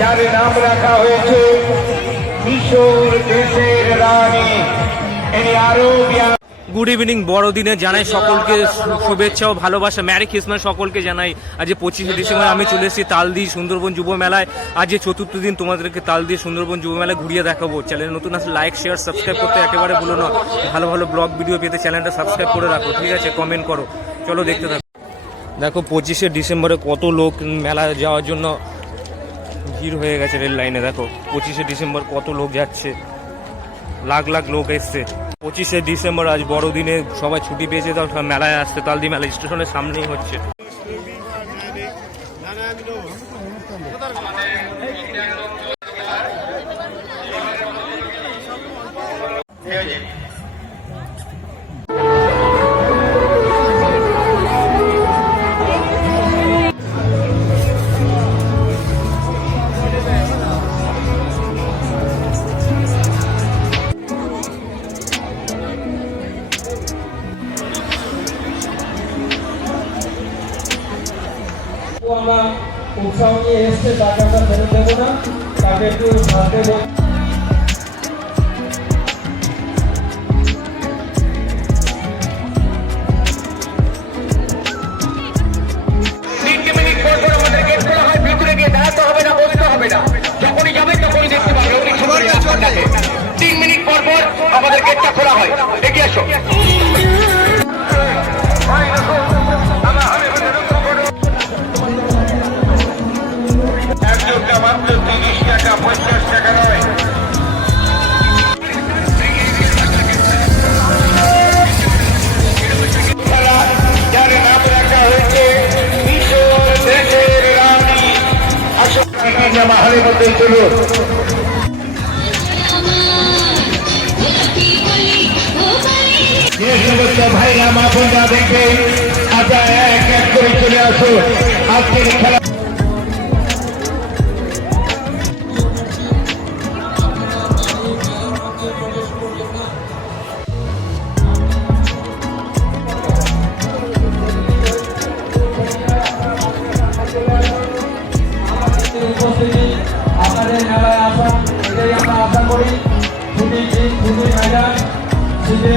যার নাম রাখা হয়েছে মিশর দেশের রানী। ইনি আরবিয়া। গুড ইভিনিং, বড়দিনে জানাই সকলকে শুভেচ্ছা ও ভালোবাসা, ম্যারি ক্রিসমাস সকলকে জানাই। আজ 25শে ডিসেম্বর আমি চলে এসেছি তালদি সুন্দরবন যুব মেলায়। আজ চতুর্থ দিন তোমাদেরকে তালদি সুন্দরবন যুব মেলায় ঘুরিয়ে দেখাবো। চ্যানেল নতুন আসলে লাইক শেয়ার সাবস্ক্রাইব করতে একেবারে ভুলো না। ভালো ভালো ব্লগ ভিডিও পেতে চ্যানেলটা সাবস্ক্রাইব করে রাখো, ঠিক আছে? কমেন্ট করো, চলো দেখতে থাকো। দেখো 25শে ডিসেম্বরে কত লোক মেলা যাওয়ার জন্য ভিড় হয়ে গেছে রেল লাইনে। দেখো 25শে ডিসেম্বর কত লোক যাচ্ছে, লাখ লাখ লোক এসছে। 25শে ডিসেম্বর আজ বড়দিনে সবাই ছুটি পেয়েছে, তো মেলায় আসছে। তালদি মেলা স্টেশনের সামনেই হচ্ছে। আমরা উৎসাহ নিয়ে এসছে, তাকে আমরা ফেরত দেবো না, তাকে একটু ভাত দেবো। যখনই যাবেন তখনই দেখতে পাবেন 3 মিনিট পর পর আমাদের গেটটা খোলা হয়। দেখে আসো। মাত্র 30 টাকা, 50 টাকা নয়। যার নাম রাখা হয়েছে মিশর দেশের রানী। আসলে মাহলের মধ্যে চলুন। যে সমস্ত ভাইরা মা বোনরা দেখবে আপনারা এক এক করে চলে আসুন আজকের খেলা। আপনাদের মেলায় আসা, এটাই আমরা আশা করি। ছুটি দিন, ছুটি ময়দান, শীতে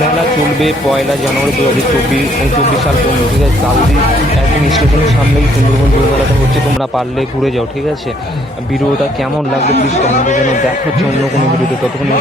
মেলা চলবে 1 জানুয়ারি 2024 সাল পর্যন্ত, ঠিক আছে? তালদি একদিন স্টেশনের সামনেই সুন্দরবন যুব মেলাটা হচ্ছে। তোমরা পারলে ঘুরে যাও, ঠিক আছে? ভিডিওটা কেমন লাগবে প্লিজ কমেন্টের জন্য দেখার জন্য কোনো ভিডিওতে। ততক্ষণ